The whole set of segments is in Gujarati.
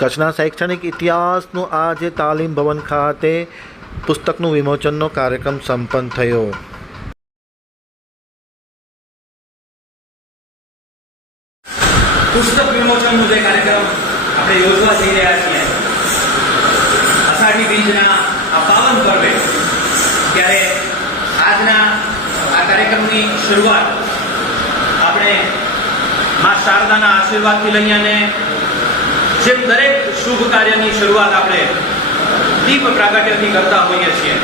કચ્છના શૈક્ષણિક ઇતિહાસનું આજે તાલીમ ભવન ખાતે પુસ્તકનું વિમોચનનો કાર્યક્રમ સંપન્ન થયો. પુસ્તક વિમોચનનો જે કાર્યક્રમ આપણે યોજવા જઈ રહ્યા છીએ અષાઢી બીજના આ પાવન પર્વે, ત્યારે આજના આ કાર્યક્રમની શરૂઆત આપણે મા શારદાના આશીર્વાદથી લઈ અને જેમ દરેક શુભ કાર્યની શરૂઆત આપણે દીપ પ્રાગટ્યથી કરતા હોઈએ છીએ,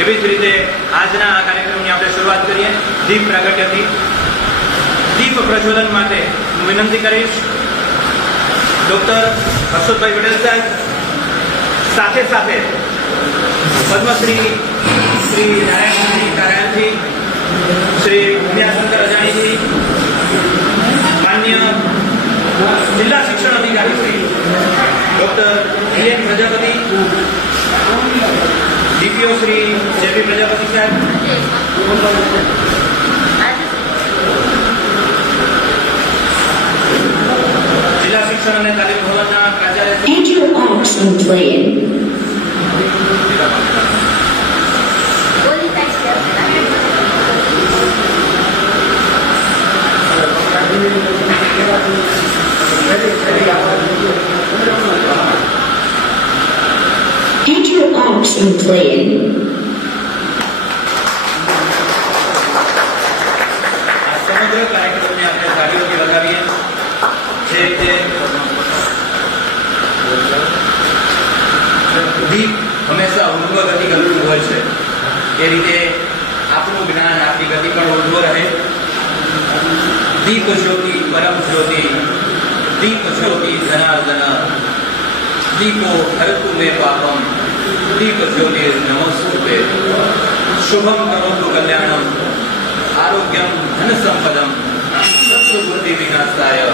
એવી જ રીતે આજના આ કાર્યક્રમની આપણે શરૂઆત કરીએ દીપ પ્રાગટ્યથી. દીપ પ્રજ્વલન માટે હું વિનંતી કરીશ ડૉક્ટર હર્ષદભાઈ પટેલ સાહેબ, સાથે સાથે પદ્મશ્રી શ્રી નારાયણજી નારાયણજી, શ્રી ઉમિયાશંકર અજાણીજી, માન્ય જિલ્લા શિક્ષણ અધિકારી Shri doctor N Prajapati, DPO Shri JP Prajapati સાહેબ, જિલ્લા શિક્ષણ અને તાલીમ ભવનના પ્રાચાર્ય સમગ્ર કાર્યક્રમને આપણે તાળીઓથી લગાવીએ. જે રીતે દીપ હંમેશા ઉર્ધ્વ ગતિ કરતું હોય છે, એ રીતે આપણું જ્ઞાન, આપણી ગતિ પણ ઉર્ધ્વ રહે. દીપ જ્યોતિ પરમ જ્યોતિ, દીપ જ્યોતિ જનાર્દન, દીપો હરતુ મે પાપમ, દીપ જ્યોતિ નમસ્તુતે, શુભમ કરોતુ કલ્યાણમ, આરોગ્યમ ધન સંપદમ, શત્રુ બુદ્ધિ વિનાશાય,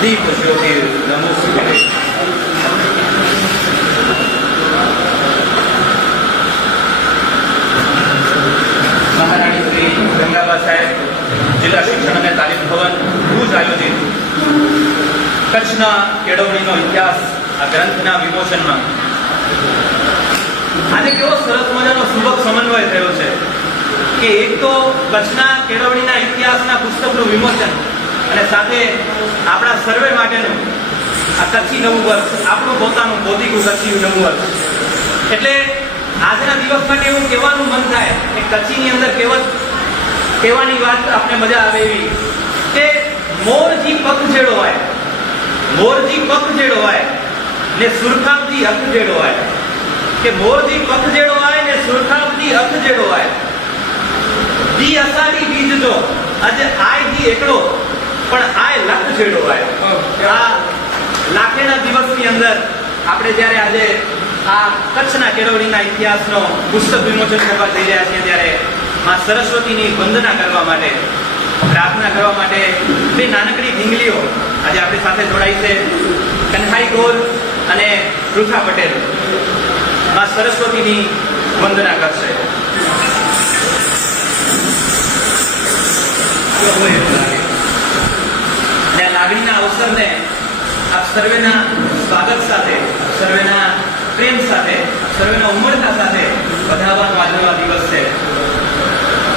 દીપ જ્યોતિ નમસ્તુતે. મહારાણી શ્રી ગંગાબા સાહેબ, જિલ્લા શિક્ષણ અને તાલીમ ભવન ભુજ આયોજિત કચ્છના કેળવણીનો ઇતિહાસ આ ગ્રંથના વિમોચનમાં આજે કેવો સરસ મજાનો સુબક સમન્વય થયો છે કે એક તો કચ્છના કેળવણીના ઇતિહાસના પુસ્તકનું વિમોચન અને સાથે આપણા સર્વે માટેનું આ કચ્છી નવું વર્ષ, આપણું પોતાનું બૌદ્ધિક કચ્છી નવું વર્ષ. એટલે આજના દિવસ માટે એવું કહેવાનું મન થાય કે કચ્છીની અંદર કહેવાની વાત આપણે મજા આવે એવી કે મોરજી પગ જેડો હોય, મોરજી પગ જેડો હોય ને સુરખાબજી હક જેડો હોય, કે મોરજી પગ જેડો હોય ને સુરખાબજી હક જેડો હોય. દી અષાઢી બીજ જો આજે આય દી એકડો પણ આય લખ જેડો હોય. આ લાખેના દિવસની અંદર આપણે જ્યારે આજે આ કચ્છના કેળવણીના ઇતિહાસનો પુસ્તક વિમોચન કરવા જઈ રહ્યા છીએ, ત્યારે માં સરસ્વતીની વંદના કરવા માટે, પ્રાર્થના કરવા માટે બે નાનકડી ઢીંગલીઓ આજે આપણી સાથે જોડાઈ છે. કન્હાઈ ગોર અને પૃથા પટેલ માં સરસ્વતીની વંદના કરશે. લાગણીના અવસરને આપ સર્વેના સ્વાગત સાથે, સર્વેના પ્રેમ સાથે, સર્વેના ઉમળકા સાથે વધાવવાનો આજનો દિવસ છે.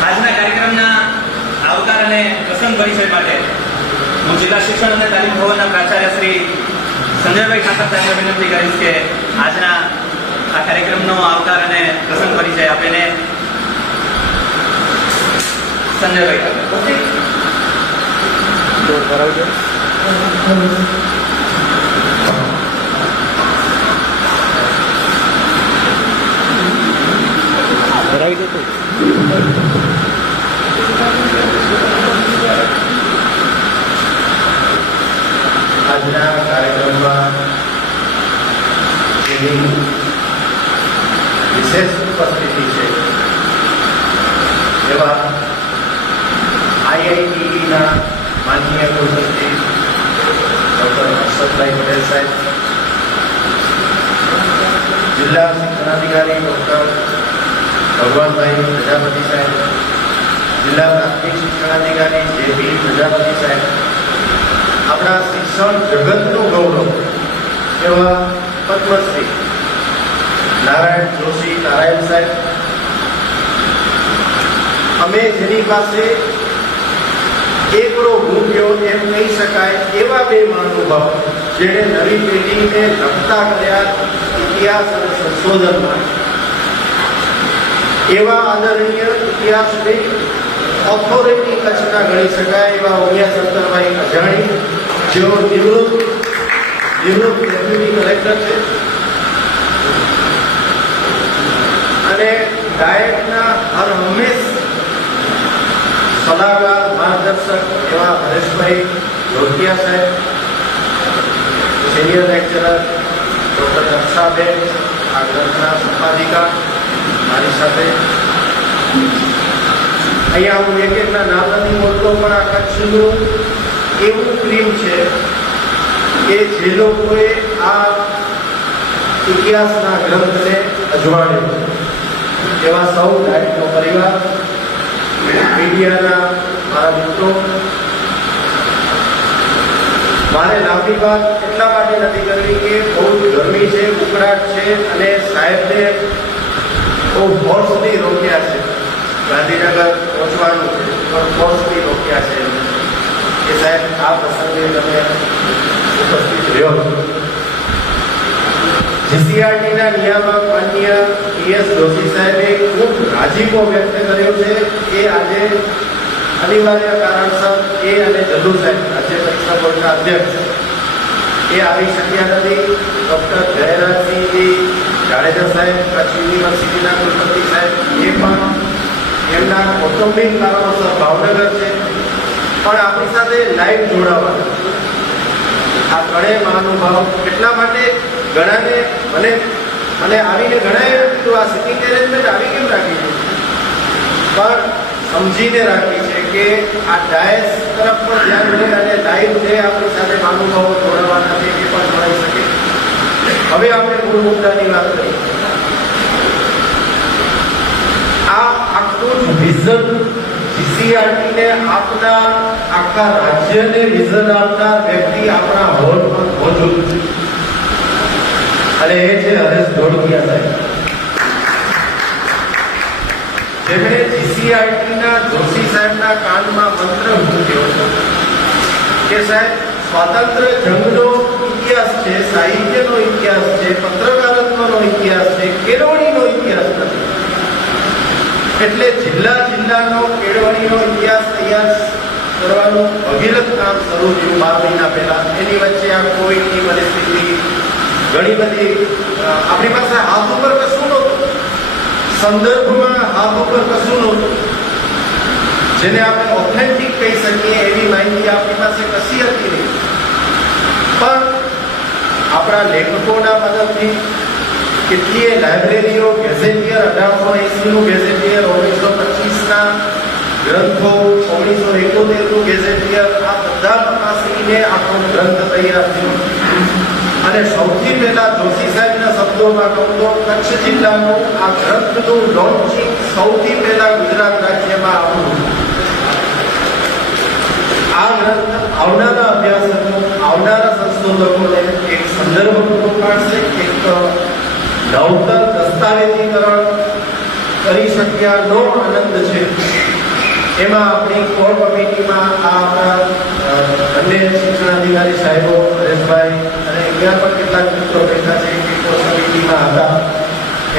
આજના કાર્યક્રમના આવકાર અને પ્રસંગ પરિચય માટે હું જિલ્લા શિક્ષણ અને તાલીમ ભવનના પ્રાચાર્ય શ્રી સંજયભાઈ ઠાકર સાહેબને વિનંતી કરીશ કે આજના આ કાર્યક્રમનો આવકાર અને પ્રસંગ પરિચય આપીને સંજયભાઈ ઠાકર આજના કાર્યક્રમમાં જેની વિશેષ ઉપસ્થિતિ છે એવા આઈઆઈટીના માનનીય કુલપતિ ડૉક્ટર હર્ષદભાઈ પટેલ સાહેબ, જિલ્લા શિક્ષણાધિકારી ડૉક્ટર ભગવાનભાઈ પ્રજાપતિ સાહેબ, જિલ્લા પ્રાથમિક શિક્ષણાધિકારી જેપી પ્રજાપતિ સાહેબ, આપણા શિક્ષણ જગતનું ગૌરવ એવા પદ્મશ્રી નારાયણ જોશી નારાયણ સાહેબ, અમે જેની પાસે એકડો ભૂખ્યો એમ કહી શકાય એવા બે મહાનુભાવ જેણે નવી પેઢીને લગતા કર્યા ઇતિહાસ અને સંશોધનમાં, એવા આદરણીય ઇતિહાસની ઓથોરિટી કચ્છના ગણી શકાય એવા ઓગિયા શંકરભાઈ અજાણી, જેઓ નિવૃત્ત ડેપ્યુટી કલેક્ટર છે અને ડાયટના હર હંમેશ સલાહકાર માર્ગદર્શક એવા હરેશભાઈ જોધિયા સાહેબ, સિનિયર લેક્ચરર ડૉક્ટર કક્ષાબેન, આ ગ્રંથના સંપાદિકા મારી સાથે. અહીંયા હું એક એકના નામ નથી બોલતો, પણ આ કચ્છનું એવું ક્રીમ છે કે જે લોકોએ આ ઇતિહાસના ગ્રંથને અજવાળ્યો, એવા સૌ ડાયટનો પરિવાર, મીડિયાના મારા મિત્રો. મારે લાંબી વાત એટલા માટે નથી કરવી કે બહુ ગરમી છે, ઉકળાટ છે અને સાહેબને બહુ ફોર્સથી રોક્યા છે. ગાંધીનગર પહોંચવાનું છે પણ ફોર્સથી રોક્યા છે કે સાહેબ આ પ્રસંગે તમે ઉપસ્થિત રહ્યો છો. જીસીઆરટીના નિયામક માન્ય પીએસ જોશી સાહેબે ખૂબ રાજીપો વ્યક્ત કર્યો છે કે આજે અનિવાર્ય કારણસર એ અને જલ્લુ સાહેબ, રાજ્ય પરીક્ષા બોર્ડના અધ્યક્ષ, એ આવી શક્યા નથી. ડૉક્ટર જયરાજસિંહજી જાડેજા સાહેબ, કચ્છ યુનિવર્સિટીના કુલપતિ સાહેબ, એ પણ એમના કૌટુંબિક કારણોસર ભાવનગર છે, પણ આપણી સાથે લાઈવ જોડાવાના આ ત્રણેય મહાનુભાવ. એટલા માટે ઘણાને મને આવીને ઘણાએ એવું કીધું આ સિટિંગ એરેન્જમેન્ટ આવી કેમ રાખી છે, પણ સમજીને રાખી છે કે આ ડાયસ તરફ પણ ધ્યાન રહે અને લાઈવ જે આપણી સાથે મહાનુભાવો જોડાવાના છે એ પણ જોડાઈ શકે. હવે આપણે મૂળ મુદ્દાની વાત કરીએ. આ આખું જ વિઝન જીસીઆરટીને આપના આખા રાજ્યને વિઝન આપનાર વ્યક્તિ આપણા હોલમાં મોજૂદ છે અને એ છે હરેશ ધોળકિયા સાહેબ, જેમણે જીસીઆરટીના જોશી સાહેબના કાનમાં મંત્ર મૂક્યો કે સાહેબ સ્વાતંત્ર્ય જંગનો ઇતિહાસ છે, સાહિત્યનો ઇતિહાસ છે, પત્રકારત્વનો ઇતિહાસ છે, કેળવણીનો ઇતિહાસ નથી. એટલે જિલ્લાનો કેળવણીનો ઇતિહાસ તૈયાર કરવાનું ભગીરથ કામ શરૂ થયું 12 મહિના પહેલા. એની વચ્ચે આ કોવિડની પરિસ્થિતિ, ઘણી બધી આપણી પાસે હાથ ઉપર કશું નહોતું, સંદર્ભમાં હાથ ઉપર કશું નહોતું જેને આપણે ઓથેન્ટિક કહી શકીએ એવી માહિતી આપણી પાસે કશી હતી નહીં. પણ આપણા લેખકોના મદદથી કેટલીય લાઇબ્રેરીઓ, ગેઝેટિયર 1880નું ગેઝેટિયર, 1925ના ગ્રંથો, 1971નું ગેઝેટિયર, આ બધા તપાસીને આખો ગ્રંથ તૈયાર થયો. અને સૌથી પહેલા જોશી સાહેબના શબ્દોમાં કહું તો કચ્છ જિલ્લાનું આ ગ્રંથનું લોન્ચિંગ સૌથી પહેલા ગુજરાત રાજ્યમાં આવ્યું. આ ગ્રંથ આવનારા અભ્યાસકો, આવનારા સંશોધકોને એક સંદર્ભ પૂરો પાડશે, એક નવતર દસ્તાવેજીકરણ કરી શક્યાનો આનંદ છે. એમાં આપણી કોર કમિટીમાં આ આપણા બંને શિક્ષણાધિકારી સાહેબો હરેશભાઈ અને અહીંયા પણ કેટલાક મિત્રો બેઠા છે કે કોર કમિટીમાં હતા,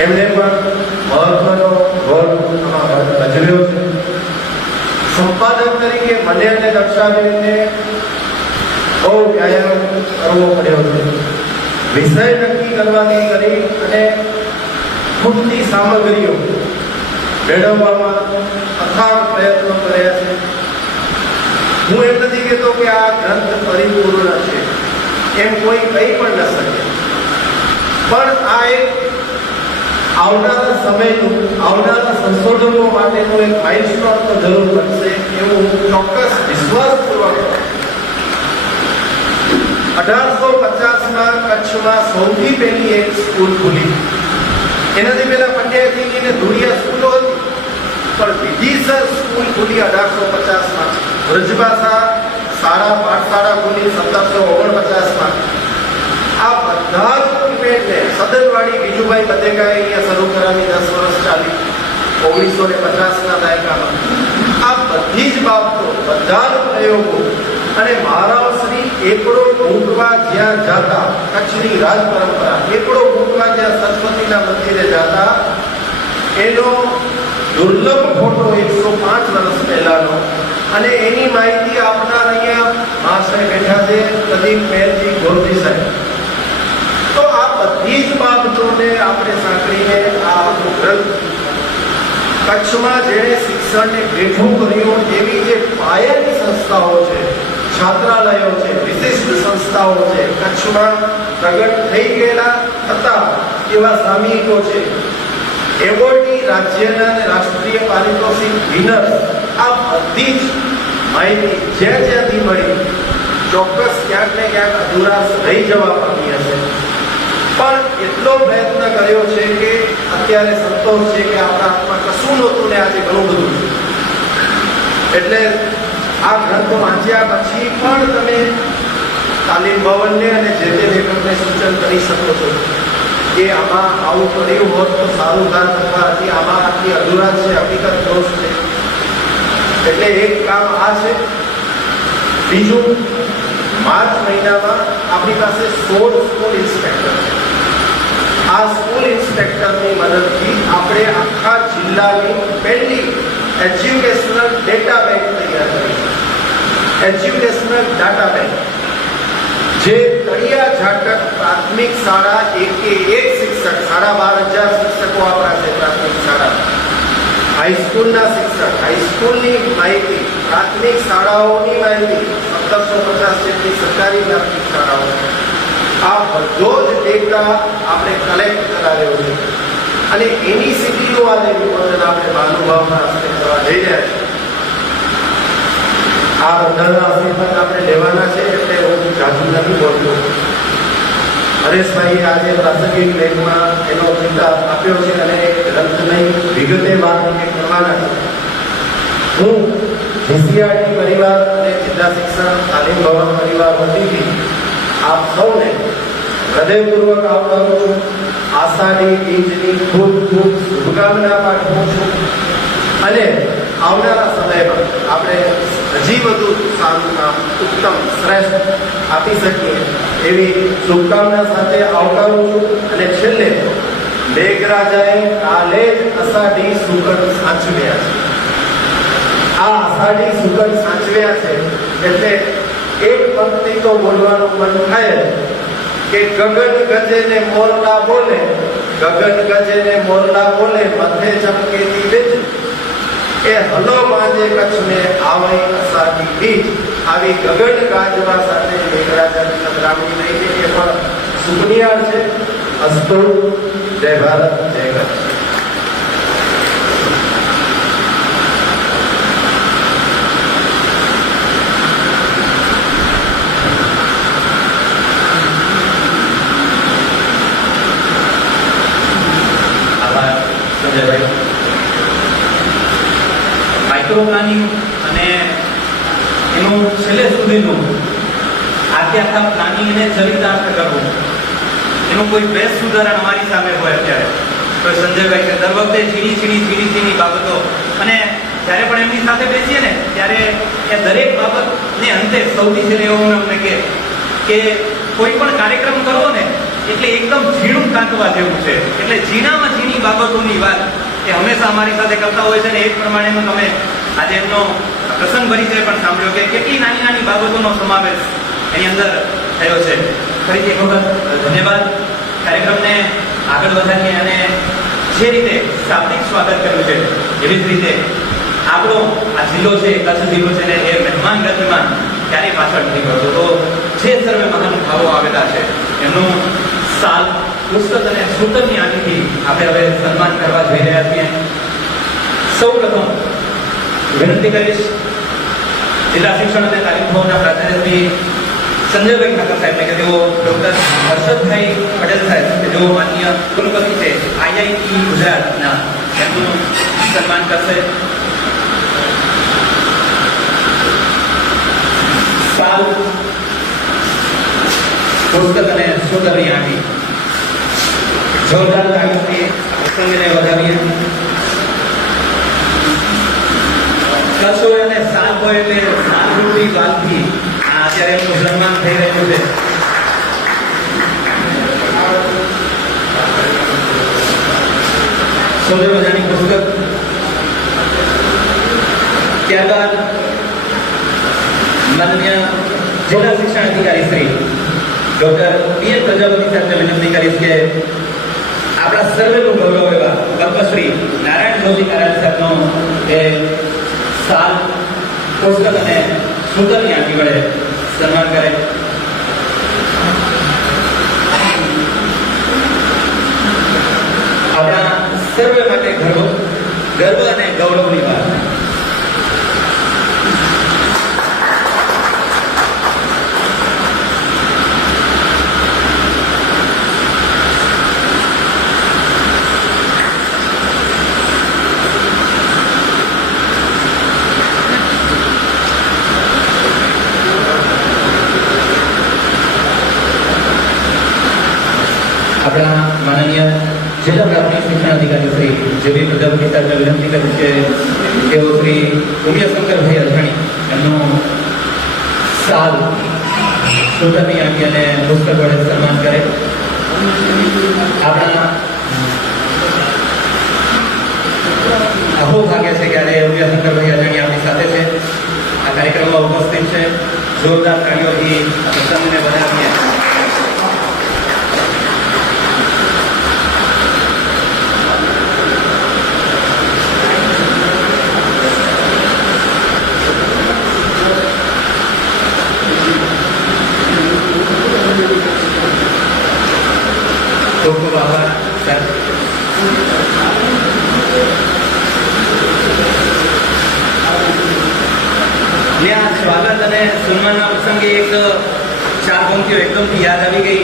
એમણે પણ મહત્વનો રોલ આમાં ભજવ્યો છે. સંપાદક તરીકે મને અને દક્ષાબેનને બહુ વ્યાયામ કરવો પડ્યો છે. વિષય નક્કી કરવાથી કરી અને ખૂટતી સામગ્રીઓ મેળવવામાં અથાગ પ્રયત્નો કર્યા છે. હું એમ નથી કહેતો કે આ ગ્રંથ પરિપૂર્ણ છે, એમ કોઈ કહી પણ ન શકે, પણ આ એક આવનારા સમયનું, આવનારા સંશોધનો માટેનું એક માઇલસ્ટોન તો જરૂર બનશે એવું હું ચોક્કસ વિશ્વાસપૂર્વક 1850માં કચ્છમાં સૌથી પહેલી એક સ્કૂલ ખુલી. એનાથી પહેલા પંડ્યાજી ને ધુળિયા સ્કૂલો હતી, પણ વિધિસર સ્કૂલ ખુલી 1850માં. વ્રજભાષા શાળા, પાઠશાળા ખુલી 1749માં. આ બધા જ ઇવેન્ટને સદનવાડી વિજુભાઈ બધેકાએ અહીંયા શરૂ કરાવી 10 વર્ષ ચાલી 1950ના દાયકામાં. આ બધી જ બાબતો, બધા જ પ્રયોગો અને મહારાવ શ્રી એકડો ઊંટવા જ્યાં જાતા, કચ્છની રાજ પરંપરા, એકડો ઊંટવા જ્યાં સરસ્વતીના મંદિરે જાતા, એનો દુર્લભ ફોટો 105 વર્ષ પહેલાનો, અને એની માહિતી આપનાર અહીંયા મહાશય બેઠા છે પ્રદીપ મેરજી ગોરજી સાહેબ. તો આ બધી જ બાબતોને આપણે સાંકળીને આ આપણું ગ્રંથ કચ્છમાં જેણે શિક્ષણને બેઠું કર્યું એવી જે પાયાની સંસ્થાઓ છે, છાત્રાલયો છે, વિશિષ્ટ સંસ્થાઓ છે, કચ્છમાં પ્રગટ થઈ ગયેલા હતા એવા સામયિકો છે, એવોર્ડની રાજ્યના અને રાષ્ટ્રીય પારિતોષિક વિનર્સ, આ બધી જ માહિતી જ્યાં જ્યાંથી મળી ચોક્કસ ક્યાંક ને ક્યાંક અધુરાશ રહી જવા પામી હશે. પણ એટલો પ્રયત્ન કર્યો છે કે અત્યારે સંતોષ છે કે આપણા હાથમાં કશું નહોતું ને આજે ઘણું બધું છે. એટલે આ ગ્રંથો વાંચ્યા પછી પણ તમે તાલીમ ભવનને અને જે તે લેખકને સૂચન કરી શકો છો કે આમાં આવું કર્યું હોત તો સારું થાત, અથવા હજી આમાં આટલી અધુરાશ છે, હકીકત દોષ છે. એટલે એક કામ આ છે. બીજું, માર્ચ મહિનામાં આપણી પાસે 16 સ્કૂલ ઇન્સ્પેક્ટર છે. આ સ્કૂલ ઇન્સ્પેક્ટરની મદદથી આપણે આખા જિલ્લાની પહેલી એજ્યુકેશનલ ડેટા બેંક તૈયાર કરી છે. એજ્યુકેશનલ ડાટા બેંક જે તળિયા ઝાટક પ્રાથમિક શાળા એક શિક્ષક, 12,500 શિક્ષકો આપણા છે પ્રાથમિક શાળા, હાઈસ્કૂલના શિક્ષક, હાઈસ્કૂલની માહિતી, પ્રાથમિક શાળાઓની માહિતી, 1750 જેટલી સરકારી પ્રાથમિક શાળાઓ, આ બધો જ ડેટા આપણે કલેક્ટ કરાવ્યો છે. અને એની સીડીનું આજે વિમોચન આપણે મહાનુભાવના હસ્તે કરવા જઈ રહ્યા છીએ. આ બધાના આશીર્વાદ આપણે લેવાના છે, એટલે હું જાજુ નથી બોલતો. હરેશભાઈ આજે પ્રાસંગિક લેખમાં એનો કિતાબ આપ્યો છે અને ગ્રંથની વિગતે વાત કરવાના છે. હું જીસીઆરટી પરિવાર અને જિલ્લા શિક્ષણ તાલીમ ભવન પરિવાર વતીથી આપ સૌને હૃદયપૂર્વક આવકારું છું. આષાઢી બીજની ખૂબ ખૂબ શુભકામના પાઠવું છું અને આવનારા સમયમાં આપણે હજી વધુ સારું કામ, ઉત્તમ, શ્રેષ્ઠ આપી શકીએ એવી શુભકામના સાથે આવકારું છું. અને છેલ્લે, મેઘરાજાએ કાલે જ અષાઢી સુગંધ સાચવ્યા છે. આ અષાઢી સુગંધ સાચવ્યા છે એટલે એક પંક્તિ તો બોલવાનું મન થાય કે ગગન ગજે ને મોરલા બોલે, ગગન ગજે ને મોરલા બોલે, મધ્ય ચમકેતી બીજ, એ હલો માંજે કચ્છ ને આવે અષાઢી બીજ. આવી ગગન ગાજવા સાથે મેઘરાજાની પધરામણી થઈ છે, એ પણ સુખનિયાળ છે. અસ્તુ. જય ભારત, જય કચ્છ. માઇક્રો પ્લાનિંગ અને એનું છેલ્લે સુધીનું આધ્યાત્મ પ્લાનિંગ અને ચરિતાર્થ કરવું, એનું કોઈ બેસ્ટ ઉદાહરણ અમારી સામે હોય અત્યારે તો સંજયભાઈ કે દર વખતે ઝીણી બાબતો, અને જ્યારે પણ એમની સાથે બેસીએ ને ત્યારે એ દરેક બાબતને અંતે સૌથી છેલ્લે એવું અમને કે કોઈ પણ કાર્યક્રમ કરવો ને એટલે એકદમ ઝીણું કાંતવા જેવું છે. એટલે ઝીણામાં ઝીણી બાબતોની વાત એ હંમેશા અમારી સાથે કરતા હોય છે. ને એ પ્રમાણેનો તમે આજે એમનો પ્રસંગ પરિચય પણ સાંભળ્યો કે કેટલી નાની બાબતોનો સમાવેશ એની અંદર થયો છે. ફરીથી એક વખત ધન્યવાદ. કાર્યક્રમને આગળ વધારીએ અને જે રીતે શાબ્દિક સ્વાગત કર્યું છે એવી જ રીતે આપણો આ જિલ્લો છે, કચ્છ જિલ્લો છે ને એ મહેમાન ગતિમાન ક્યારેય પાછળ નથી કરતો. તો જે સર્વે મહાનુભાવો આવેલા છે એમનું સાલ, પુસ્તક અને સૂતરની આંખથી આપણે હવે સન્માન કરવા જઈ રહ્યા છીએ. સૌ પ્રથમ વિનંતી કરીશ જિલ્લા શિક્ષણ અને તાલીમ ભવનના પ્રાચાર્ય શ્રી સંજયભાઈ ઠાકર સાહેબને કે તેઓ ડૉક્ટર હર્ષદભાઈ પટેલ સાહેબ કે જેઓ માનનીય કુલપતિ છે આઈઆઈટી ગુજરાતના, એમનું સન્માન કરશે. સાલ પુસ્તક અને સુંદરની આંટી જોરદાર તાળીઓથી પ્રસંગને વધાવીએ. કચ્છ હોય અને સાલ હોય એટલે સાલરૂપી વાલથી આ અત્યારે એમનું સન્માન થઈ રહ્યું છે. સુંદર મજાની પુસ્તક. ત્યારબાદ માનનીય જિલ્લા શિક્ષણ અધિકારી શ્રી ડોક્ટર પીએન પ્રજાપતિ સાહેબને વિનંતી કરીશ કે આપણા સર્વેનું ગૌરવ એવા પદ્મશ્રી નારાયણ જોશી નારાયણ સાહેબનો એ સાલ પુસ્તક અને સુંદરની આંટી વડે સન્માન કરે. આપણા સર્વે માટે ગર્વ અને ગૌરવની વાત. આપણા માનનીય જિલ્લા પ્રાથમિક શિક્ષણ અધિકારી શ્રી જેવી પ્રજાપતિ સાહેબને વિનંતી કરી છે તેઓ શ્રી ઉમિયાશંકરભાઈ અજાણી એમનું સાલ સુંદરની આંટી અને પુસ્તક વડે સન્માન કરે. આપણા અહો ભાગ્ય છે કે આજે ઉમિયાશંકરભાઈ અજાણી આપણી સાથે છે, આ કાર્યક્રમમાં ઉપસ્થિત છે. જોરદાર તાળીઓથી આ પ્રસંગને વધાવીએ. ખૂબ ખૂબ આભાર સર. ત્યાં સ્વાગત અને સન્માનના પ્રસંગે એક ચાર પંક્તિઓ એકદમથી યાદ આવી ગઈ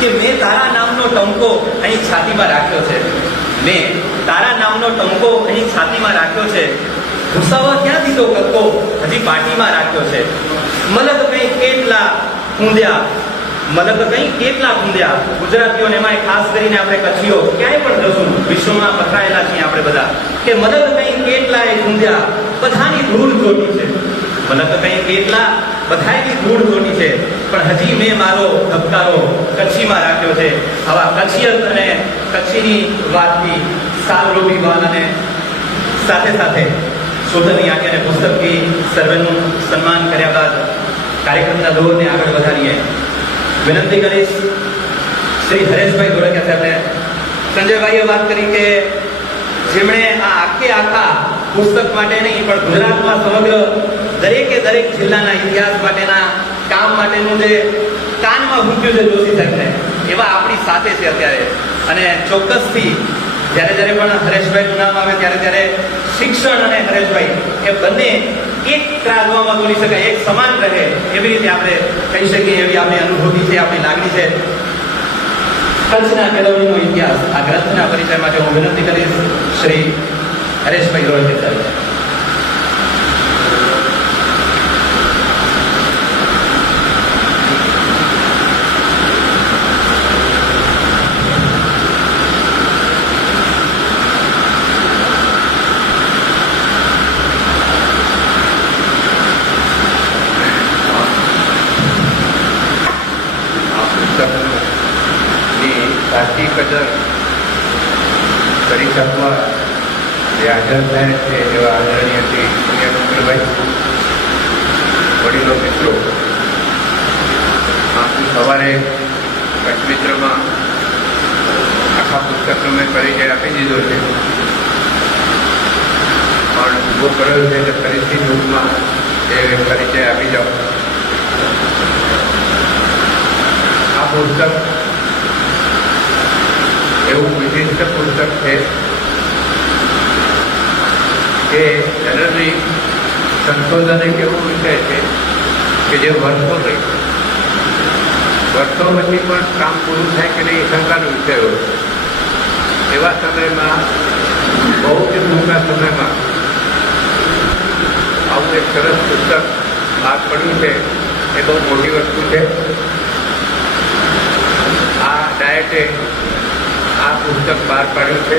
કે મેં તારા નામનો ટંકો અહીં છાતીમાં રાખ્યો છે. મેં તારા નામનો ટંકો અહીં છાતીમાં રાખ્યો છે. ભૂસાવા ક્યાં દીધો કક્કો હજી પાટીમાં રાખ્યો છે. મલક કંઈ કેટલા ઊંધ્યા મતલબ કંઈ કેટલા ઊંધ્યા ગુજરાતીઓને એમાં ખાસ કરીને આપણે કચ્છીઓ ક્યાંય પણ જશું વિશ્વમાં પથરાયેલા છીએ આપણે બધા કે મદદ કંઈ કેટલાય ઊંધ્યા બધાની ધૂળ જોડી છે. મતલબ કંઈ કેટલા બધાની ધૂળ જોડી છે પણ હજી મેં મારો ધબકારો કચ્છીમાં રાખ્યો છે. આવા કચ્છિયત અને કચ્છીની વાતથી સાલરૂપી વાલ અને સાથે સાથે સુંદરની આંટી અને પુસ્તકથી સર્વેનું સન્માન કર્યા બાદ કાર્યક્રમના દોરને આગળ વધારીએ. વિનંતી કરીશ શ્રી હરેશભાઈ ધોળકિયા સાહેબને. સંજયભાઈએ વાત કરી કે જેમણે આ આખા પુસ્તક માટે નહીં પણ ગુજરાતમાં સમગ્ર દરેક જિલ્લાના ઇતિહાસ માટેના કામ માટેનું જે કાનમાં મૂક્યું છે જોશી સાહેબને, એવા આપણી સાથે છે અત્યારે. અને ચોક્કસથી જ્યારે પણ હરેશભાઈનું નામ આવે ત્યારે શિક્ષણ અને હરેશભાઈ એ બંને એક ત્રાજવામાં બોલી શકાય, એક સમાન રહે એવી રીતે આપણે કહી શકીએ એવી આપણી અનુભૂતિ છે, આપણી લાગણી છે. કચ્છના કેળવણીનો ઇતિહાસ આ ગ્રંથના પરિચય માટે હું વિનંતી કરીશ શ્રી હરેશભાઈ ધોળકિયા સાહેબ. સાચી કદર કરી શકવા જે હાજર થયા છે એવા આદરણીય શ્રી ઉમિયાશંકરભાઈ, વડીલો, મિત્રો, આખું સવારે કચ્છ મિત્રમાં આખા પુસ્તકનો મેં પરિચય આપી દીધો છે પણ ઊભો કર્યો છે એટલે ફરીથી ટૂંકમાં એ પરિચય આપી જાઓ. આ પુસ્તક એવું વિશિષ્ટ પુસ્તક છે કે જનરલી સંશોધન એક એવો વિષય છે કે જે વર્ષો પછી પણ કામ પૂરું થાય કે નહીં શંકાનો વિષય હોય. એવા સમયમાં બહુ જ ટૂંકા સમયમાં આવું એક સરસ પુસ્તક બહાર પડ્યું છે એ બહુ મોટી વસ્તુ છે. ડાયટે આ પુસ્તક બહાર પાડ્યું છે.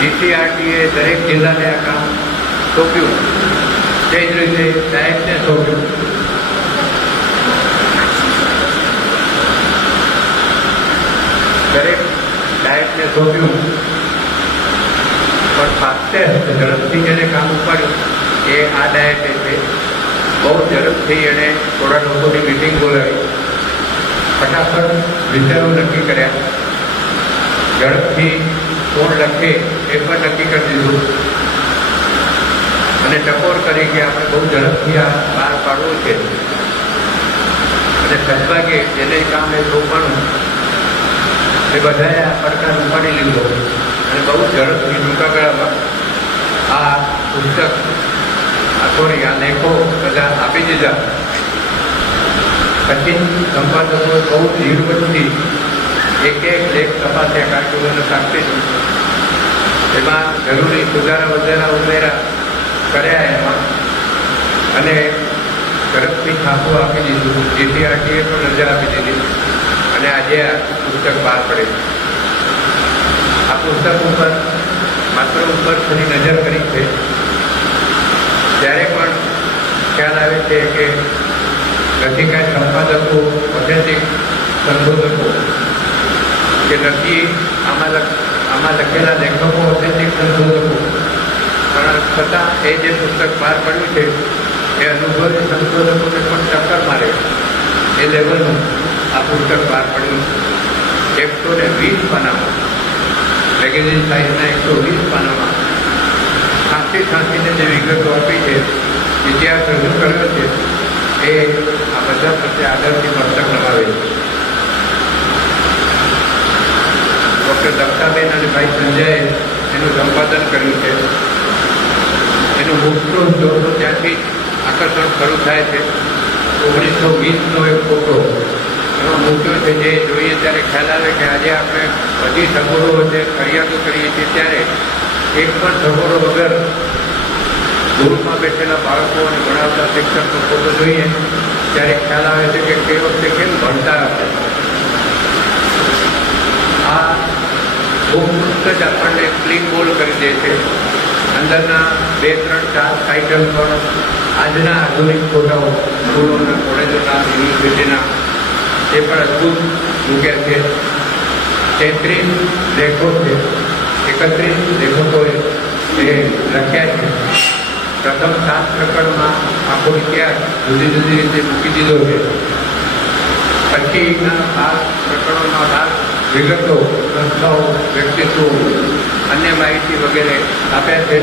જીસીઆરટીએ દરેક જિલ્લાને આ કામ સોંપ્યું, તે જ રીતે ડાયટને સોંપ્યું. દરેક ડાયટને સોંપ્યું, પણ ફાસ્ટે ઝડપથી જેને કામ ઉપાડ્યું એ આ ડાયટે છે. બહુ ઝડપથી એણે થોડા લોકોની મિટિંગ બોલાવી, ફટાફટ વિચારો નક્કી કર્યા, ઝડપથી કોણ લખે એ પણ નક્કી કરી દીધું અને ટકોર કરી કે આપણે બહુ ઝડપથી આ બહાર પાડવું છે. અને સદભાગ્યે જેને કામ એ સોંપવાનું એ બધાએ આ પડકાર ઉપાડી લીધો અને બહુ ઝડપથી ટૂંકા ગાળામાં આ પુસ્તક આ લેખો બધા આપી દીધા. પછી સંપાદકોએ બહુ ઝીણવટથી એક લેખ તપાસ્યા, કારકુલોને સાક્ષી એમાં જરૂરી સુધારા વધારા ઉમેરા કર્યા એમાં અને ઝડપથી છાપું આપી દીધું. જીસીઆરટીએ પણ રજા આપી દીધી અને આજે આ પુસ્તક બહાર પડે. આ પુસ્તક ઉપર માત્ર ઉપરથી નજર કરી છે. જ્યારે પણ ખ્યાલ આવે છે કે નથી કાંઈ સંપાદકો ઓથેન્ટિક સંશોધકો કે નથી આમાં લખેલા લેખકો ઓથેન્ટિક સંશોધકો, પણ છતાં એ જે પુસ્તક બહાર પડ્યું છે એ અનુભવી સંશોધકોને પણ ટક્કર મારે એ લેવલનું આ પુસ્તક બહાર પડ્યું છે. 120 પાનામાં, મેગેઝિન સાઇઝના 120 પાનામાં છાંસીને જે વિગતો આપી છે, ઇતિહાસ રજૂ કર્યો છે, એ આ બધા પ્રત્યે આદરથી મસ્તક નમાવે છે. ડૉક્ટર દક્ષાબેન અને ભાઈ સંજયે એનું સંપાદન કર્યું છે. એનું મુખ્ય જોશો ત્યાંથી આકર્ષણ શરૂ થાય છે. 1920નો એક ફોટો એમાં મૂક્યો છે, જે જોઈએ ત્યારે ખ્યાલ આવે કે આજે આપણે બધી સગવડો વચ્ચે ફરિયાદો કરીએ છીએ, ત્યારે એક પણ સગવડો વગર દૂરમાં બેઠેલા બાળકોને ભણાવતા શિક્ષકનો ફોટો જોઈએ ત્યારે ખ્યાલ આવે છે કે તે વખતે કેમ ભણતા હશે. આ પુસ્તક જ આપણને ક્લીન બોલ કરી દે છે. અંદરના 2, 3, 4 ટાઇટલ પણ આજના આધુનિક ફોટાઓ સ્કૂલોના, કોલેજોના, યુનિવર્સિટીના એ પણ અદ્ભુત મૂક્યા છે. 33 લેખો છે, 31 લેખકોએ એ લખ્યા છે. પ્રથમ 7 પ્રકરણમાં આખો ઇતિહાસ જુદી જુદી રીતે મૂકી દીધો છે. પછીના 7 પ્રકરણોમાં વિગતો, સંસ્થાઓ, વ્યક્તિત્વો, અન્ય માહિતી વગેરે આપ્યા છે.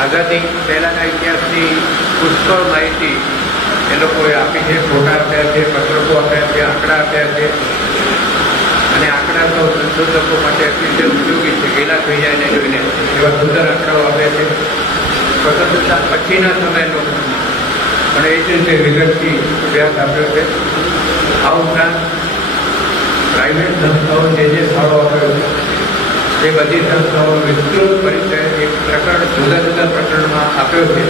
આઝાદી પહેલાંના ઇતિહાસની પુષ્કળ માહિતી એ લોકોએ આપી છે. ફોટા આપ્યા છે, પત્રકો આપ્યા છે, આંકડા આપ્યા છે. અને આંકડા તો સંશોધકો માટે એટલી જ ઉપયોગી છે, ગેલા થઈ જાય ને જોઈને એવા સુંદર આંકડાઓ આપ્યા છે. સ્વતંત્રતા પછીના સમયનો અને એ જ રીતે વિગતથી અભ્યાસ આપ્યો છે. આ ઉપરાંત પ્રાઇવેટ સંસ્થાઓ જે ફાળો આપ્યો છે એ બધી સંસ્થાઓ વિસ્તૃત પરિચય એક પ્રકરણ જુદા જુદા પ્રકરણમાં આપ્યો છે.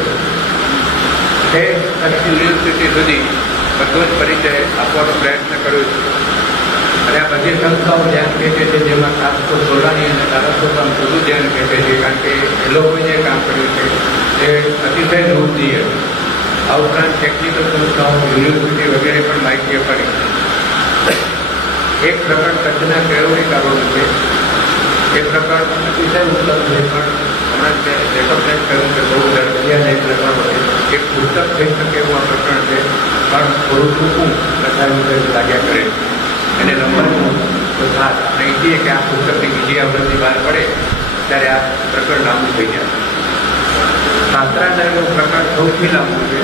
એ કચ્છ યુનિવર્સિટી સુધી બધો જ પરિચય આપવાનો પ્રયત્ન કર્યો છે. અને આ બધી સંસ્થાઓ ધ્યાન ખેંચે છે, જેમાં ખાસ તો સોલાની અને સારસ્વતમ બધું ધ્યાન ખેંચે છે, કારણ કે એ લોકોએ જે કામ કર્યું છે એ અતિશય નોંધનીય. આ ઉપરાંત ટેકનિકલ સંસ્થાઓ, યુનિવર્સિટી વગેરે પણ માહિતી અપાડી. એક પ્રકરણ કચ્છના કેળવણીકારોનું છે. એ પ્રકરણ અતિશય ઉત્તમ છે, પણ હમણાં લેખકને કહ્યું કે બહુ ઝડપિયા એક પ્રકરણ છે. એક પુસ્તક થઈ શકે એવું આ પ્રકરણ છે, પણ થોડું ટૂંકું લખાયું લાગ્યા કરે. એને લંબાઈનું તો ખાસ નહીં છીએ કે આ પુસ્તકની બીજી આવૃત્તિ બહાર પડે ત્યારે આ પ્રકરણ લાંબુ થઈ જાય. શાસ્ત્રાલયનું પ્રકરણ સૌથી લાંબુ છે.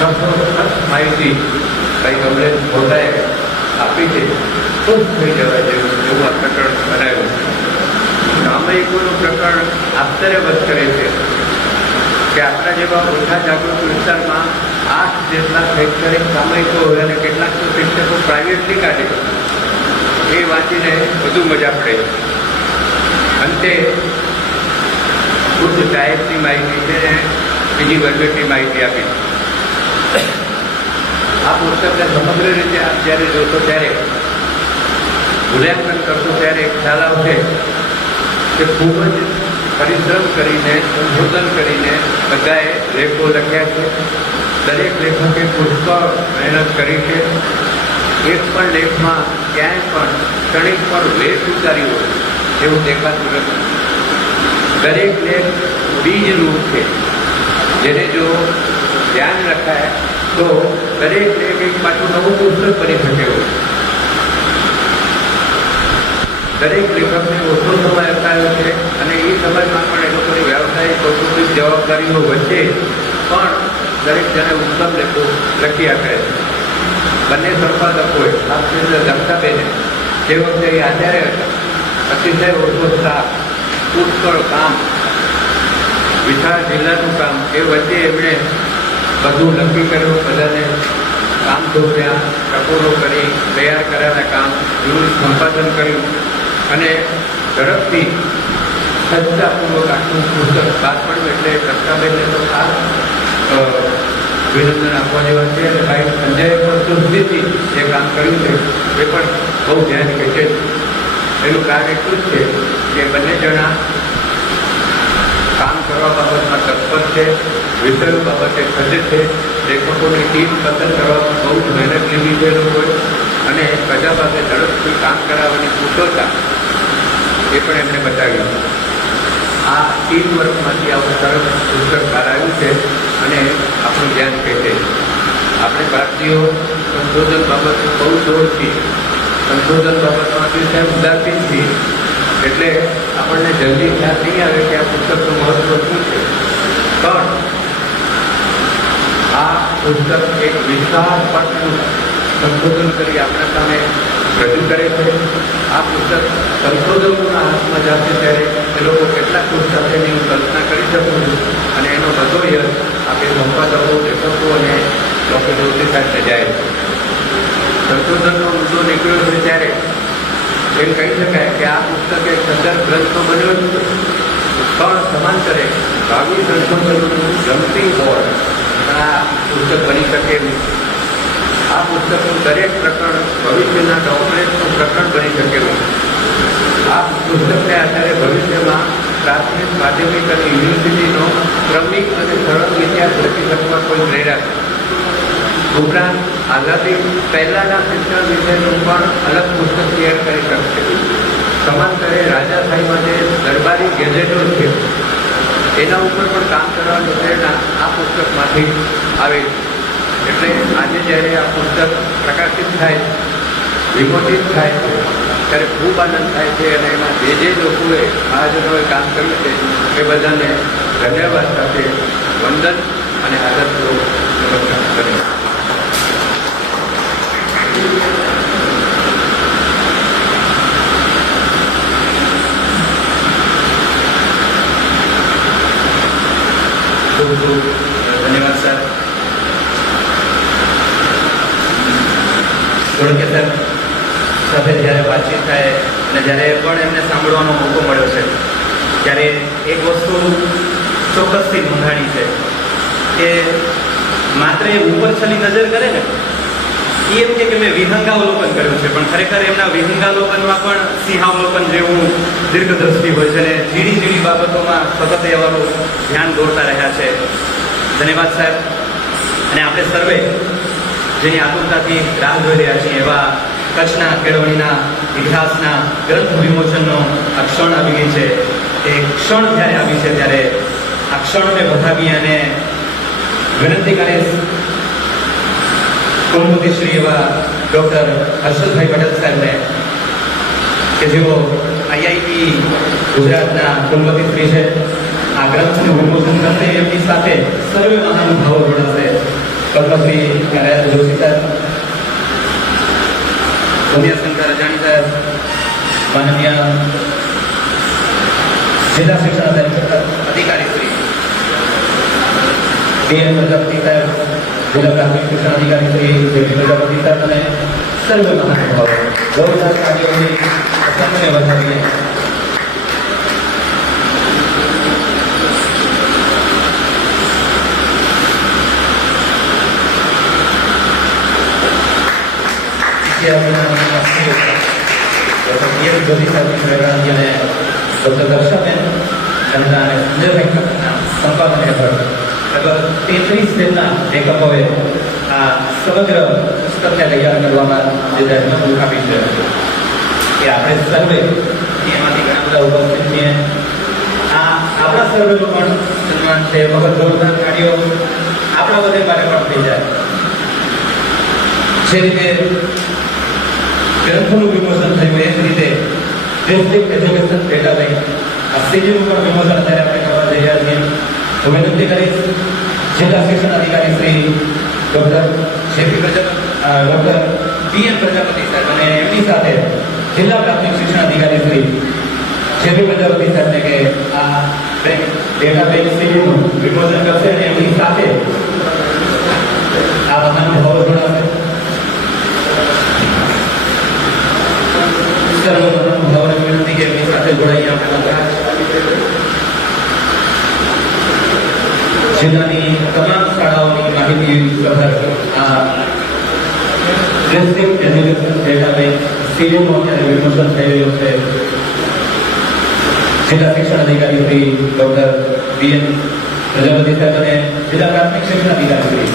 610 માહિતી ભાઈ કમલેશ મોટાએ આપી છે. ખૂબ થઈ જવાય જેવું એવું આ પ્રકરણ બનાવ્યું છે. સામયિકોનું પ્રકરણ આશ્ચર્યવત કરે છે કે આપણા જેવા ઓછા જાગૃત વિસ્તારમાં 8 જેટલા શૈક્ષણિક સામયિકો હોય અને કેટલાક તો શિક્ષકો પ્રાઇવેટલી કાઢે. એ વાંચીને વધુ મજા પડે. અંતે ઉચ્ચ ટાઈપની માહિતી છે, બીજી વર્ગની માહિતી આપી. આ પુસ્તકને સમગ્ર રીતે આપ જ્યારે જોશો ત્યારે મૂલ્યાંકન કરશો ત્યારે એક ખ્યાલ આવશે કે ખૂબ જ પરિશ્રમ કરીને સંશોધન કરીને બધાએ લેખો લખ્યા છે. દરેક લેખકે પુષ્કળ મહેનત કરી છે. એક પણ લેખમાં ક્યાંય પણ ક્ષણિક પણ વેશ ઉતાર્યો હોય એવું દેખાતું નથી. દરેક લેખ બીજ રૂપ છે, જેને જો ધ્યાન રખાય તો દરેક લેખ એક પાછું નવું પુસ્તક બની શકે હોય. દરેક લેખકને ઓછો સમય અપાયો છે અને એ સમયમાં પણ એ લોકોની વ્યવસાયિક કૌટુંબિક જવાબદારીઓ વચ્ચે પણ દરેક જણે ઉત્તમ લેખો લખી આપે છે. બંને સંપાદકોએ ખાસ કરીને દક્ષાબેને તે વખતે એ આચાર્ય હતા, અતિશય ઓછો સ્ટાફ, પુષ્કળ કામ, વિશાળ જિલ્લાનું કામ, એ વચ્ચે એમણે બધું નક્કી કર્યું, બધાને કામ સોંપ્યા, ટકોરો કરી, તૈયાર કરેલા કામ જૂનું સંપાદન કર્યું અને ઝડપથી સજ્જતાપૂર્વક આખું પુસ્તક બહાર પડ્યું. એટલે દક્ષાબેનને તો ખાસ અભિનંદન આપવા જેવા છે. અને ભાઈ સંજયે પણ શુદ્ધિથી જે કામ કર્યું છે એ પણ બહુ ધ્યાન ખેંચે છે. એનું કારણ એટલું જ છે કે બંને જણા કામ કરવા બાબતમાં તત્પર છે, વિષયો બાબતે સજ્જ છે, લેખકોની ટીમ પસંદ કરવામાં બહુ જ મહેનત લીધી છે લોકોએ અને પ્રજા પાસે ઝડપથી કામ કરાવવાની કુશળતા એ પણ એમણે બતાવ્યું. આ ટીમ વર્કમાંથી આવું સરસ પુસ્તક બહાર આવ્યું છે અને આપણું ધ્યાન ખેંચે છે. આપણે ભારતીયો સંશોધન બાબતમાં બહુ દોડથી, સંશોધન બાબતમાં સાહેબ ઉદાસીન છીએ, એટલે આપણને જલ્દી ખ્યાલ નહીં આવે કે આ પુસ્તકનું મહત્વ શું છે. પણ આ પુસ્તક એક વિશાળ પટનું સંશોધન કરી આપણા સામે રજૂ કરે છે. આ પુસ્તક સંશોધકોના હાથમાં જશે ત્યારે એ લોકો કેટલા ખુશ થશે એની હું કલ્પના કરી શકું છું અને એનો બધો યશ આપણે સંપાદકો, લેખકો અને ડૉક્ટર જોશી સાહેબને જાય છે. સંશોધનનો મુદ્દો નીકળ્યો છે ત્યારે એમ કહી શકાય કે આ પુસ્તક એક સંદર્ભ ગ્રંથ તો બન્યો જ છે, પણ સમાંતરે ભાવિ સંશોધનોનું જમ્પિંગ બોર્ડ આ પુસ્તક બની શકે એમ. આ પુસ્તકનું દરેક પ્રકરણ ભવિષ્યના ડોક્ટરેટનું પ્રકરણ બની શકે એમ. આ પુસ્તકને આધારે ભવિષ્યમાં પ્રાથમિક, માધ્યમિક અને યુનિવર્સિટીનો ક્રમિક અને સરળ ઇતિહાસ લખી શકવા કોઈ પ્રેરણા. ઉપરાંત આઝાદી પહેલાંના શિક્ષણ વિશેનું પણ અલગ પુસ્તક તૈયાર કરી શકશે. સમાંતરે રાજાશાહીમાં જે દરબારી ગેજેટો છે એના ઉપર પણ કામ કરવાની પ્રેરણા આ પુસ્તકમાંથી આવે છે. એટલે આજે જ્યારે આ પુસ્તક પ્રકાશિત થાય, વિમોચિત થાય છે ત્યારે ખૂબ આનંદ થાય છે અને એમાં જે લોકોએ મહાજનોએ કામ કર્યું છે એ બધાને ધન્યવાદ સાથે વંદન અને આદરપૂર્વક નમસ્કાર કરે. ખૂબ ખૂબ ધન્યવાદ સર. ધોળકે સર સાથે જ્યારે વાતચીત થાય અને જ્યારે પણ એમને સાંભળવાનો મોકો મળ્યો છે ત્યારે એક વસ્તુ ચોક્કસથી નોંધાણી છે કે માત્ર એ ઉપરછલ્લી નજર કરે ને એ એમ કે મેં વિહંગાવલોકન કર્યું છે, પણ ખરેખર એમના વિહંગાવલોકનમાં પણ સિંહાવલોકન જેવું દીર્ઘદ્રષ્ટિ હોય છે અને ઝીણી ઝીણી બાબતોમાં સતત એવાનું ધ્યાન દોરતા રહ્યા છે. ધન્યવાદ સાહેબ. અને આપણે સર્વે જેની આતુરતાથી રાહ જોઈ રહ્યા છીએ એવા કચ્છના કેળવણીના ઇતિહાસના ગ્રંથ વિમોચનનો આ ક્ષણ આવી ગઈ છે. એ ક્ષણ જ્યારે આવી છે ત્યારે આ ક્ષણને વધાવી અને વિનંતી કરીશ કુલપતિશ્રી એવા ડૉક્ટર હર્ષદભાઈ પટેલ સાહેબને કે જેઓ આઈઆઈટી ગુજરાતના કુલપતિશ્રી છે. આ ગ્રંથનું વિમોચન કરશે એમની સાથે સર્વે મહાનુભાવો જોડાશે. પદ્મશ્રી કનૈયા જોશી સાહેબ, ઉદયશંકર અજાણી સાહેબ, માનનીય જિલ્લા શિક્ષણ અધિકારી શ્રી DM પ્રજાપતિ સાહેબ, જિલ્લા પ્રાથમિક શિક્ષણ અધિકારી શ્રી જેપી પ્રજાપતિ સાહેબ અને સર્વે મહાનુભાવો ગૌરવ કાર્યોની અસંખ્ય વધારીને જ્યોતિ સાહેબની પ્રેરણાથી અને ડૉક્ટર દર્શાબેન ચંદ્રા અને સંજયભાઈ ઠાકરના સંપાદન હેઠળ લગભગ 33 જેટલા લેખકોએ આ સમગ્ર પુસ્તકને તૈયાર કરવામાં જે જહેમત ઉઠાવી છે કે આપણે સર્વે એમાંથી ઘણા બધા ઉપસ્થિત છીએ. આ આપણા સર્વેનું પણ સન્માન છે. વગર જોરદાર તાળીઓ આપણા બધે માટે પણ થઈ જાય. જે રીતે ગ્રંથોનું વિમોચન થયું એ જ રીતે ડિસ્ટ્રિક્ટ એજ્યુકેશન ડેટાબેંક આ સીજીનું પણ વિમોચન અત્યારે આપણે કરવા જઈ રહ્યા છીએ. તો વિનંતી કરીશ જિલ્લા શિક્ષણ અધિકારી શ્રી ડૉક્ટર પીએન પ્રજાપતિ સાહેબ અને એમની સાથે જિલ્લા પ્રાથમિક શિક્ષણ અધિકારી શ્રી જેપી પ્રજાપતિ સાહેબને કે આ ડેટાબેંક સીજીનું વિમોચન કરશે અને એમની સાથે આ મહાનુભાવો જોડાશે. સર્વ મહાનુભાવોને વિનંતી કે એમની સાથે જોડાઈ આપણે જિલ્લાની તમામ શાળાઓની માહિતી સભર આ ડિસ્ટ્રિક્ટ એજ્યુકેશન ડેટાબેંક સીડીનું અત્યારે વિમોચન થઈ રહ્યું છે. જિલ્લા શિક્ષણ અધિકારી શ્રી ડૉક્ટર પીએન પ્રજાપતિ સાહેબ અને જિલ્લા પ્રાથમિક શિક્ષણ અધિકારી શ્રી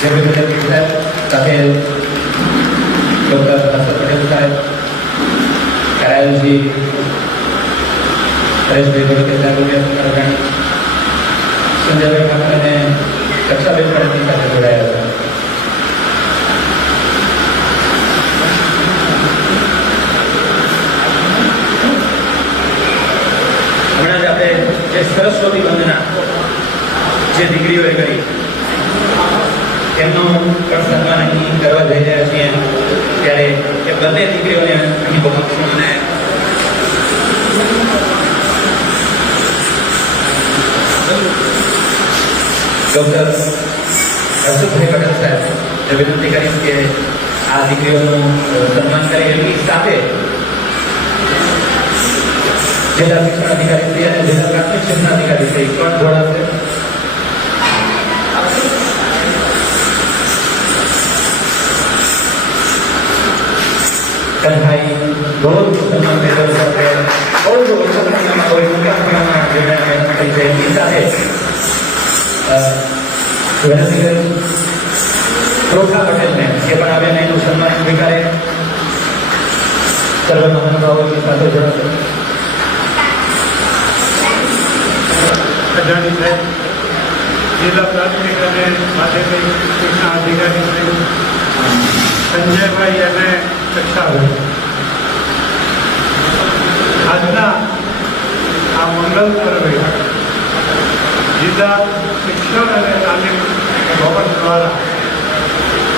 જેપી પ્રજાપતિ સાહેબ સાથે ડૉક્ટર હર્ષદ પટેલ સાહેબ, કરાયલજી, હરેશભાઈ ગોળકે સાહેબ, સંજયભાઈ ઠાકર અને રક્ષાબેન પણ એમની સાથે જોડાયા હતા. હમણાં જ આપણે જે સરસ્વતી વંદના જે દીકરીઓએ કરી એમનું પણ સન્માન અહીં કરવા જઈ રહ્યા છીએ ત્યારે એ બંને દીકરીઓને અહીં બહુ મનાયા. ડૉક્ટર હર્ષદભાઈ પટેલ સાહેબ વિનંતી કરીશ કે આ દીકરીઓનું સન્માન કરી એમની સાથે જિલ્લા શિક્ષણ અધિકારી શ્રી અને જિલ્લા પ્રાથમિક શિક્ષણ અધિકારી શ્રી પણ જોડાશે. કનભાઈ ઘણું સન્માન મેળવેલ સાથે બહુ જ ઓછા સમયમાં કોઈ મોટા પ્રમાણમાં મહેનત થઈ છે એમની સાથે વિનંતી કરી પ્રોઠા પટેલને જે પણ આવ્યા એનું સન્માન સ્વીકારે. સર્વ મહાનુભાવોની સાથે જોડાશે. અજાણી સાહેબ, જિલ્લા પ્રાથમિક અને માધ્યમિક શિક્ષણ અધિકારી શ્રી સંજયભાઈ અને રક્ષાભાઈ, આજના આ મંગલ પર્વે જિલ્લા શિક્ષણ અને તાલીમ ભવન દ્વારા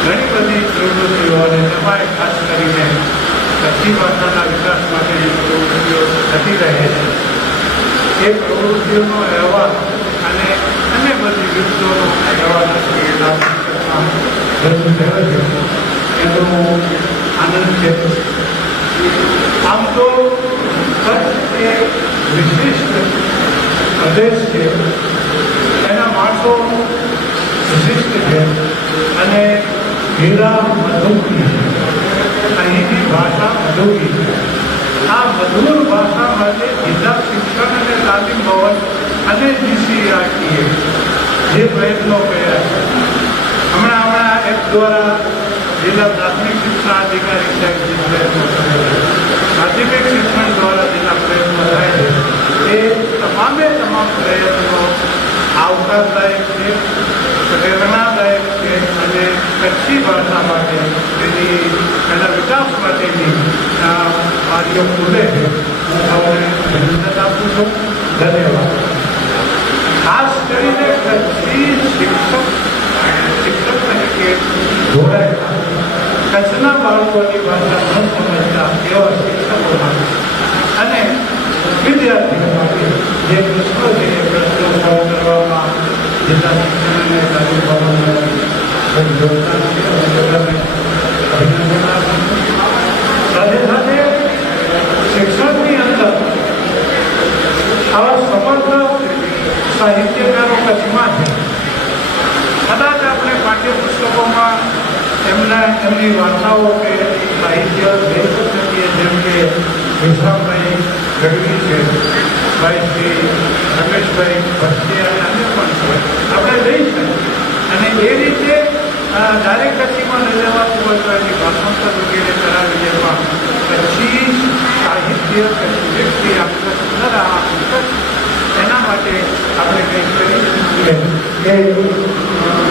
ઘણી બધી પ્રવૃત્તિઓ અને તેમાં ખાસ કરીને કચ્છી ભાષાના વિકાસ માટેની પ્રવૃત્તિઓ થતી રહે છે. એ પ્રવૃત્તિઓનો અહેવાલ અને અન્ય બધી વિગતોનો અહેવાલ રજૂ થયો છે એનો આનંદ છે. આમ તો કચ્છ એ વિશિષ્ટ પ્રદેશ છે, એના માણસો વિશિષ્ટ છે અને હીરા મધુકી છે. અહીંની ભાષા મધુકી છે. આ મધુર ભાષા માટે જિલ્લા શિક્ષણ અને તાલીમ ભવન અને જીસીઆરટીએ જે પ્રયત્નો કર્યા છે, હમણાં એપ દ્વારા જિલ્લા પ્રાથમિક શિક્ષણ અધિકારી સાહેબ જે પ્રયત્નો કરે છે, માધ્યમિક શિક્ષણ દ્વારા જેના પ્રયત્નો થાય છે, એ તમામ પ્રયત્નો આવકારદાયક છે, પ્રેરણાદાયક છે અને કચ્છી ભાષા માટે એના વિકાસ માટેની કાર્યો ખુલે છે. હું સૌને અભિનંદન આપું છું. ધન્યવાદ. ખાસ કરીને કચ્છી શિક્ષક તરીકે જોડાયેલા કચ્છના બાળકોની ભાષા ન સમજતા એવા શિક્ષકો માટે અને વિદ્યાર્થીઓ માટે જે પ્રશ્નો છે એ પ્રશ્નો સોલ્વ કરવામાં જિલ્લા શિક્ષણ અને તાલીમ ભવનનું યોગદાન છે. અભિનંદન આપું છું. સાથે સાથે શિક્ષણની અંદર આવા સમર્થ સાહિત્યકારો કચ્છમાં છે. કદાચ આપણે પાઠ્યપુસ્તકોમાં એમની વાર્તાઓ કે સાહિત્ય લઈ શકીએ, જેમ કે વિશ્રામભાઈ ગઢવી છે, ભાઈ શ્રી રમેશભાઈ ભટ્ટી અને અન્ય પણ છે. આપણે લઈશું અને એ રીતે ડાયરેક્ટ કચ્છીમાં લઈ લેવાતું હોય તો એની ભાષાંતર વગેરે કરાવી દેવા પછી સાહિત્ય પછી વ્યક્તિ આપણે સુંદર આ પુસ્તક એના માટે આપણે કંઈક કરીએ એ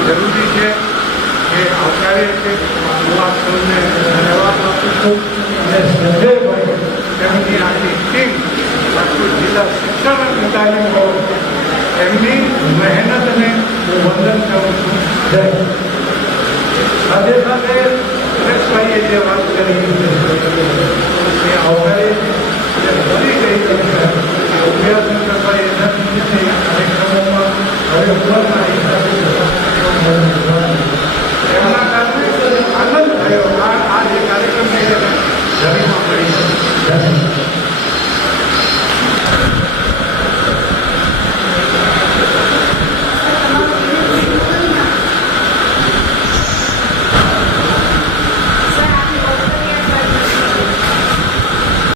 જરૂરી છે. એ આવકારે છે. હું આપ સૌને ધન્યવાદ આપું છું અને સંજયભાઈ તેમની આખી ટીમ રાજકોટ જિલ્લા શિક્ષણ અધિકારી હોય એમની મહેનતને હું વંદન કરું છું. જય. સાથે સાથે સુરેશભાઈએ જે વાત કરી એ આવકારે છે. ફરી ગઈ અભ્યાસ ભાઈ એના કાર્યક્રમોમાં હવે ઉમરના